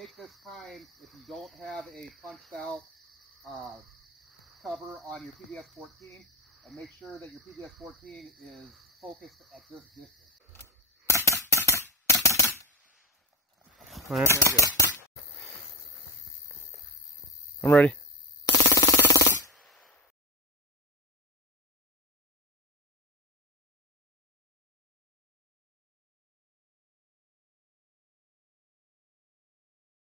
take this time, if you don't have a punched out cover on your PBS-14, and make sure that your PBS-14 is focused at this distance. All right, there we go. I'm ready.